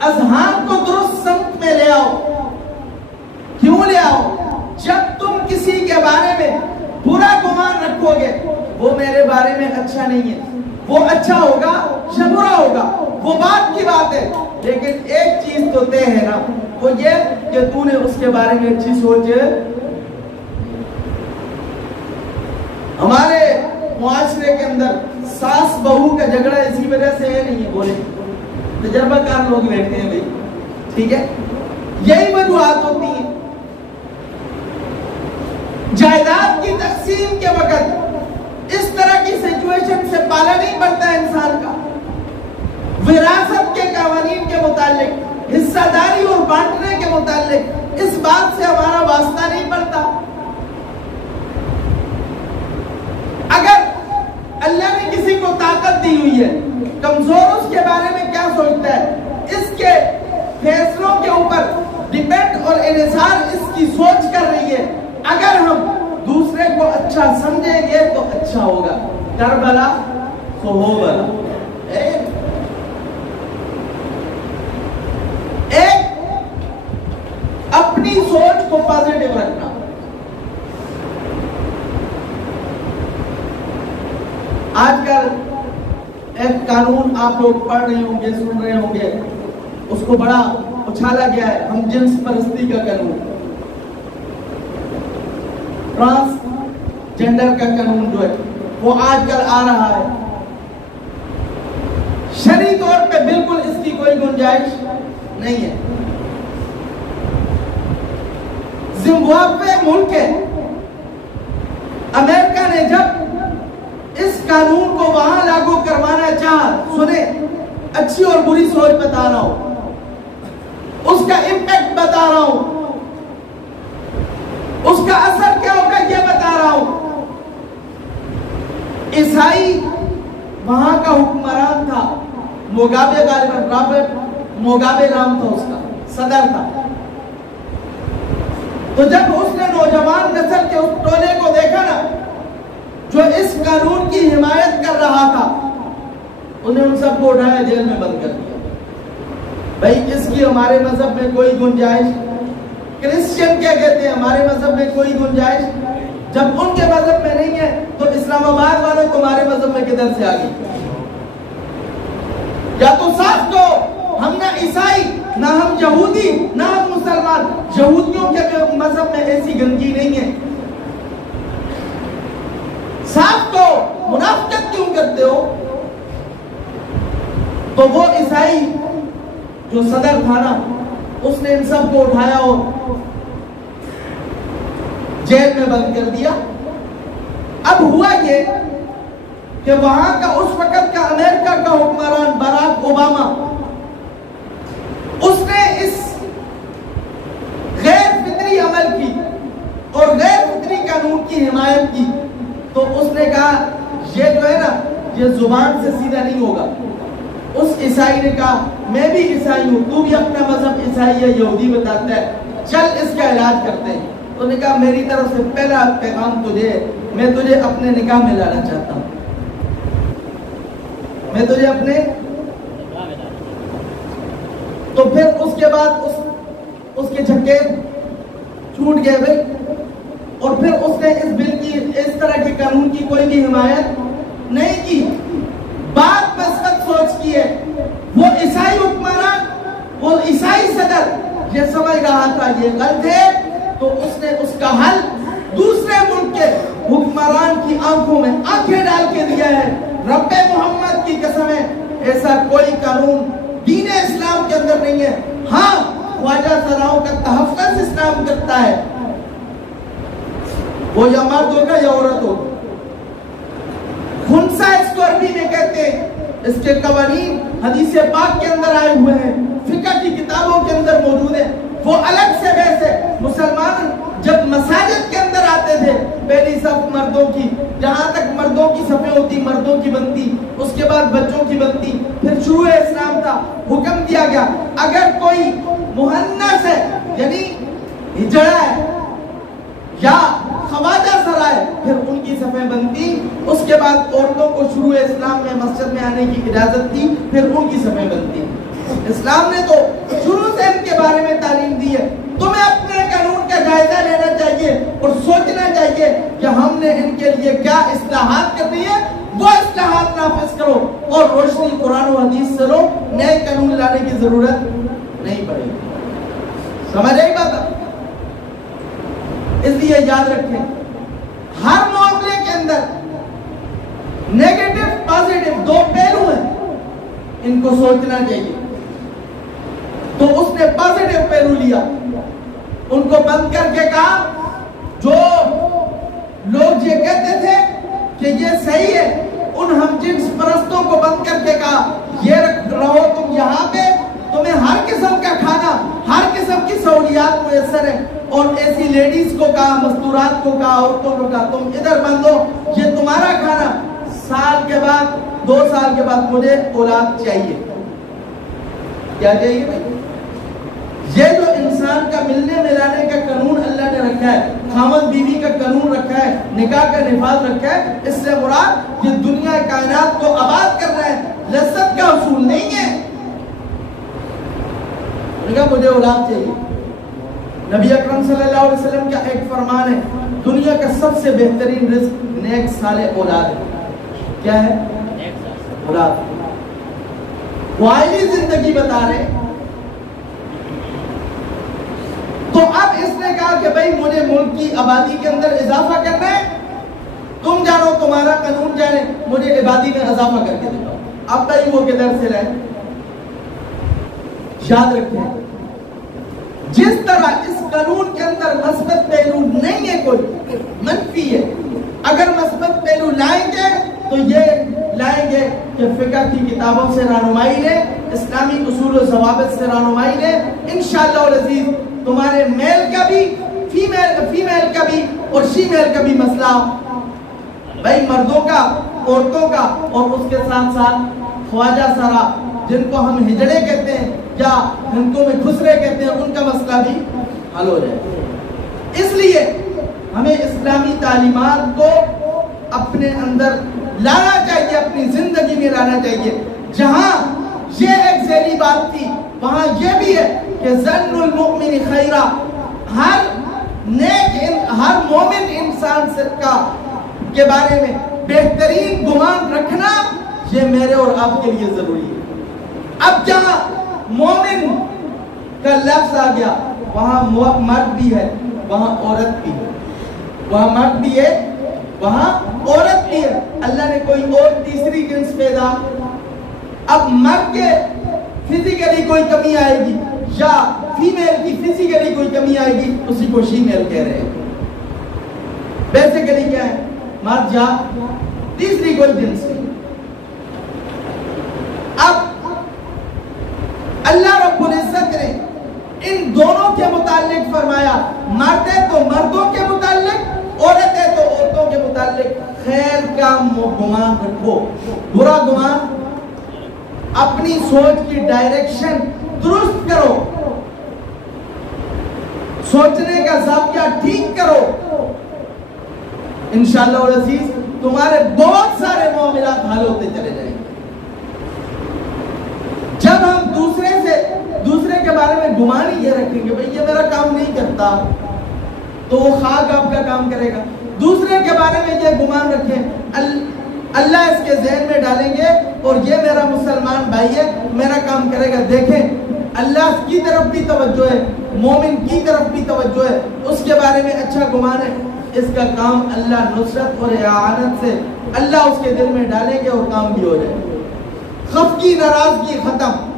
اذہان کو درست سمت میں لے آؤ. کیوں لے آؤ؟ جب تم کسی کے بارے میں برا گمان رکھو گے وہ میرے بارے میں اچھا نہیں ہے، وہ اچھا ہوگا یا برا ہوگا وہ بات کی بات ہے، لیکن ایک چیز تو طے ہے نا، وہ یہ کہ تو نے اس کے بارے میں اچھی سوچ. ہمارے معاشرے کے اندر ساس بہو کا جھگڑا اسی وجہ سے ہے نہیں ہے، بولے تجربہ کار لوگ بیٹھتے ہیں بھائی، ٹھیک ہے، یہی وجوہات ہوتی ہیں. جائیداد کی تقسیم کے وقت اس طرح کی سچویشن سے پالا نہیں پڑتا ہے انسان کا. وراثت کے قوانین کے متعلق، حصہ داری اور بانٹنے کے متعلق اس بات سے ہمارا واسطہ نہیں پڑتا. اگر اللہ نے کسی کو طاقت دی ہوئی ہے، کمزور اس کے بارے میں کیا سوچتا ہے، اس کے فیصلوں کے اوپر ڈیپینڈ اور انحصار اس کی سوچ کر رہی ہے. اگر ہم دوسرے کو اچھا سمجھیں گے تو اچھا ہوگا. کربلا تو ہو بلا. ایک اپنی سوچ کو پازیٹیو رکھنا. آج کل ایک قانون آپ لوگ پڑھ رہے ہوں گے، سن رہے ہوں گے، اس کو بڑا اچھالا گیا ہے، ہم جنس پرستی کا قانون، ٹرانس جنڈر کا قانون جو ہے وہ آج کل آ رہا ہے. شرعی طور پہ بالکل اس کی کوئی گنجائش نہیں ہے. زمبابوے ملک ہے، امریکہ نے جب اس قانون کو وہاں لاگو کروانا چاہا، سنیں اچھی اور بری سوچ بتا رہا ہوں، اس کا امپیکٹ بتا رہا ہوں، اس کا اثر کیا ہوگا یہ بتا رہا ہوں. عیسائی وہاں کا حکمران تھا، موگابے غالباً رابرٹ موگابے نام تھا اس کا، صدر تھا. تو جب اس نے نوجوان نسل کے اس ٹولے کو دیکھا نا جو اس قانون کی حمایت کر رہا تھا، انہیں ان سب کو اٹھایا جیل میں بند کر دیا. بھائی اس کی ہمارے مذہب میں کوئی گنجائش. کرسچن کیا کہتے ہیں ہمارے مذہب میں کوئی گنجائش. جب ان کے مذہب میں نہیں ہے تو اسلام آباد والوں کو ہمارے مذہب میں کدھر سے آ گئی؟ یا تو صاف کو ہم نہ عیسائی، نہ ہم یہودی، نہ ہم مسلمان. یہودیوں کے مذہب میں ایسی گندگی نہیں ہے. صاف کو منافقت کیوں کرتے ہو؟ تو وہ عیسائی جو صدر تھا نا، اس نے ان سب کو اٹھایا اور جیل میں بند کر دیا. اب ہوا یہ کہ وہاں کا اس وقت کا امریکہ کا حکمران باراک اوباما، اس نے اس غیر فطری عمل کی اور غیر فطری قانون کی حمایت کی. تو اس نے کہا یہ جو ہے نا یہ زبان سے سیدھا نہیں ہوگا. اس عیسائی نے کہا میں بھی عیسائی ہوں، تو بھی اپنا مذہب عیسائی یا یہودی بتاتا ہے، چل اس کا علاج کرتے ہیں. تو نے کہا میری طرف سے پہلا پیغام تجھے، میں تجھے اپنے نکاح میں لانا چاہتا ہوں، میں تجھے اپنے. تو پھر اس کے بعد اس کے چھکے چھوٹ گئے بھائی. اور پھر اس نے اس بل کی، اس طرح کے قانون کی کوئی بھی حمایت نہیں کی. بات مثبت سوچ کی ہے. وہ عیسائی حکمران، وہ عیسائی صدر یہ سمجھ رہا تھا یہ غلط ہے، تو اس نے اس کا حل دوسرے ملک کے حکمران کی آنکھوں میں آنکھیں ڈال کے دیا ہے. رب محمد کی قسم ہے ایسا کوئی قانون دین اسلام کے اندر نہیں ہے. ہاں خواجہ سراؤں کا تحفظ اسلام کرتا ہے، وہ یا مرد ہوگا یا عورت ہوگا. خنسا اس کو عربی میں کہتے ہیں. اس کے قوانین حدیث پاک کے اندر آئے ہوئے ہیں، فقہ کی کتابوں کے اندر موجود ہیں. وہ الگ سے ویسے مسلمان جب مساجد کے اندر آتے تھے، پہلی صف مردوں کی، جہاں تک مردوں کی صفیں ہوتی مردوں کی بنتی، اس کے بعد بچوں کی بنتی. پھر شروع اسلام تھا، حکم دیا گیا اگر کوئی مہنس ہے یعنی ہجڑا ہے یا خواجہ سرائے، پھر ان کی صفیں بنتی. اس کے بعد عورتوں کو شروع اسلام میں مسجد میں آنے کی اجازت تھی، پھر ان کی صفیں بنتی. اسلام نے تو شروع سے ان کے بارے میں تعلیم دی ہے. تمہیں اپنے قانون کا جائزہ لینا چاہیے اور سوچنا چاہیے کہ ہم نے ان کے لیے کیا اصلاحات کرنی ہے، وہ اصلاحات نافذ کرو اور روشنی قرآن و حدیث سے لو. نئے قانون لانے کی ضرورت نہیں پڑے گی. سمجھ آئی بات؟ اس لیے یاد رکھیں ہر معاملے کے اندر نیگیٹو پازیٹو دو پہلو ہیں، ان کو سوچنا چاہیے. تو اس نے پازیٹو پہلو لیا، ان کو بند کر کے کہا جو لوگ یہ کہتے تھے کہ یہ صحیح ہے، ان ہم جنس پرستوں کو بند کر کے کہا یہ رہو تم یہاں پہ، تمہیں ہر قسم کا کھانا، ہر قسم کی سہولیات میسر ہے. اور ایسی لیڈیز کو کہا، مستورات کو کہا، عورتوں کو کہا تم ادھر بند ہو، یہ تمہارا کھانا. سال کے بعد 2 سال کے بعد مجھے اولاد چاہیے. کیا چاہیے بھائی؟ یہ جو انسان کا ملنے ملانے کا قانون اللہ نے رکھا ہے، خامد بیوی کا قانون رکھا ہے، نکاح کا نفاذ رکھا ہے، اس سے مراد یہ دنیا کائنات کو آباد کر رہا ہے، لذت کا اصول نہیں ہے. مجھے اولاد چاہیے. نبی اکرم صلی اللہ علیہ وسلم کا ایک فرمان ہے، دنیا کا سب سے بہترین رزق نیک صالح اولاد ہے. کیا ہے؟ اولاد. وہ عائلی زندگی بتا رہے. تو اب اس نے کہا کہ بھئی مجھے ملک کی آبادی کے اندر اضافہ کرنا ہے، تم جانو تمہارا قانون جانے، مجھے آبادی میں اضافہ کر کے دکھاؤ. اب بھئی وہ کدھر سے لائے؟ یاد رکھیں جس طرح اس قانون کے اندر مثبت پہلو نہیں ہے، کوئی منفی ہے. اگر مثبت پہلو لائیں گے تو یہ لائیں گے کہ فقہ کی کتابوں سے رہنمائی لیں، اسلامی اصول و ضوابط سے رہنمائی لیں. انشاءاللہ العزیز تمہارے میل کا بھی، فیمیل کا بھی اور شیمیل کا بھی مسئلہ، بھائی مردوں کا، عورتوں کا، اور اس کے ساتھ ساتھ خواجہ سارا جن کو ہم ہجڑے کہتے ہیں یا ہندوں میں خسرے کہتے ہیں، ان کا مسئلہ بھی حل ہو جائے. اس لیے ہمیں اسلامی تعلیمات کو اپنے اندر لانا چاہیے، اپنی زندگی میں لانا چاہیے. جہاں یہ ایک ذیلی بات تھی وہاں یہ بھی ہے کہ ظن المؤمن خیرہ، ہر مومن انسان کے بارے میں بہترین گمان رکھنا یہ میرے اور آپ کے لیے ضروری ہے. اب جہاں مومن کا لفظ آ گیا وہاں مرد بھی ہے، وہاں عورت بھی ہے. وہاں مرد بھی ہے، وہاں عورت بھی ہے. اللہ نے کوئی اور تیسری جنس پیدا. اب مرد کے فزیکلی کوئی کمی آئے گی یا فیمیل کی فزیکلی کوئی کمی آئے گی، اسی کو شیمیل کہہ رہے ہیں. بیسیکلی کیا ہے؟ مرد یا تیسری کوئی جنس نہیں. اب اللہ رب العزت نے ان دونوں کے متعلق فرمایا، مرد ہے تو مردوں کے متعلق، عورت ہے تو عورتوں کے متعلق خیر کا گمان رکھو، برا گمان. اپنی سوچ کی ڈائریکشن درست کرو، سوچنے کا زاویہ ٹھیک کرو. انشاءاللہ العزیز تمہارے بہت سارے معاملات حل ہوتے چلے جائیں گے. جب ہم دوسرے کے بارے میں گمان ہی یہ رکھیں گے بھئی یہ میرا کام نہیں کرتا، تو وہ خاک آپ کا کام کرے گا. دوسرے کے بارے میں یہ گمان رکھیں، اللہ اس کے ذہن میں ڈالیں گے اور یہ میرا مسلمان بھائی ہے، میرا کام کرے گا. دیکھیں اللہ کی طرف بھی توجہ ہے، مومن کی طرف بھی توجہ ہے، اس کے بارے میں اچھا گمان ہے. اس کا کام اللہ نصرت اور اعانت سے اللہ اس کے دل میں ڈالیں گے اور کام بھی ہو جائے گا. خفگی ناراضگی ختم.